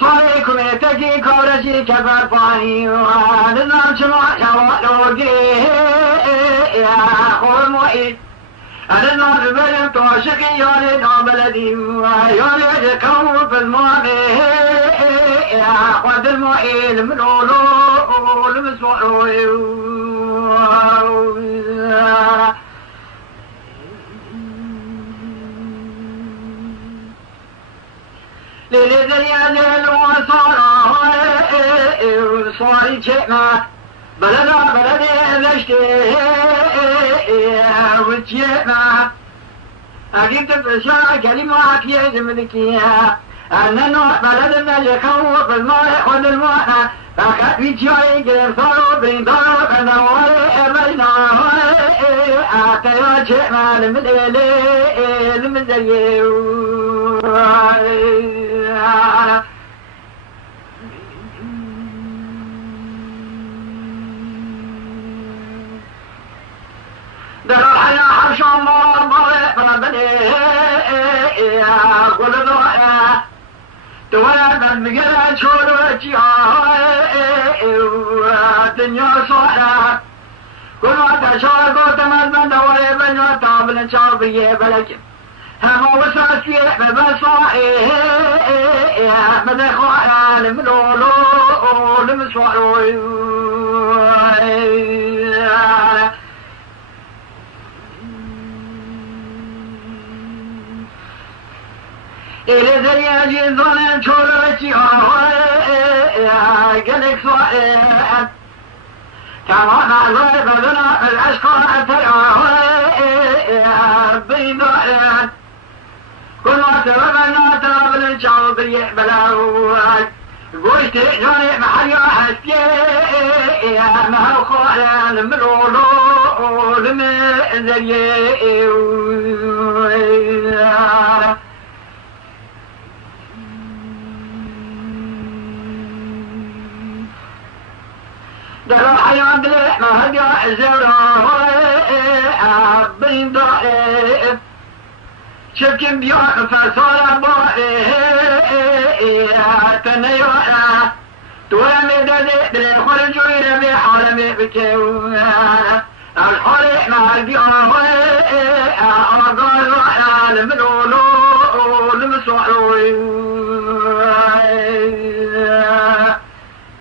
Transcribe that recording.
صاريكم يتجي كورجي كبر فاني ونظام شمع شوالوجي يا أخو المعيد النار بلم توشكي يالي نوم بلدي يالي جكو في المعبي يا أخوة المعيد من أولو المسوعو للذي يزل وصاره صاري شئنا بلدا بلدي ذشته وشئنا أجيب تفشى كلمات يزملكيها أننا بلدنا يخوف الماء خذ الماء فقط في شيء غير صاروا بين طرف النوار بينا أتيا شئنا المزيل در الحياة حرشان مرضى بني قل ذوئا تولا بالمقرى شورتي دنيا صحرا كل وقت شاركو تمزمن دوائي بنيا تابل شابية بلكن هم وساسي ببصائي مدخوان من أولو لمسوعي إلى ذرياجي ظنن شورتي قلق سوائي كما نعزي بذنا الأشقاء بيضاء كل وقت ومنا تابل شعبي بلاوات قوشت جاني محيا حسكي مهو خوالان ملولو لمزيي درو حيان دلي مهدي الزورو بيضاء شبكن بيوم فصار بوئي تنيوئا توامي دادي دلي خرجوي ربي حالمي بكيوئا الحالي مع البيوم أغار رأي المنو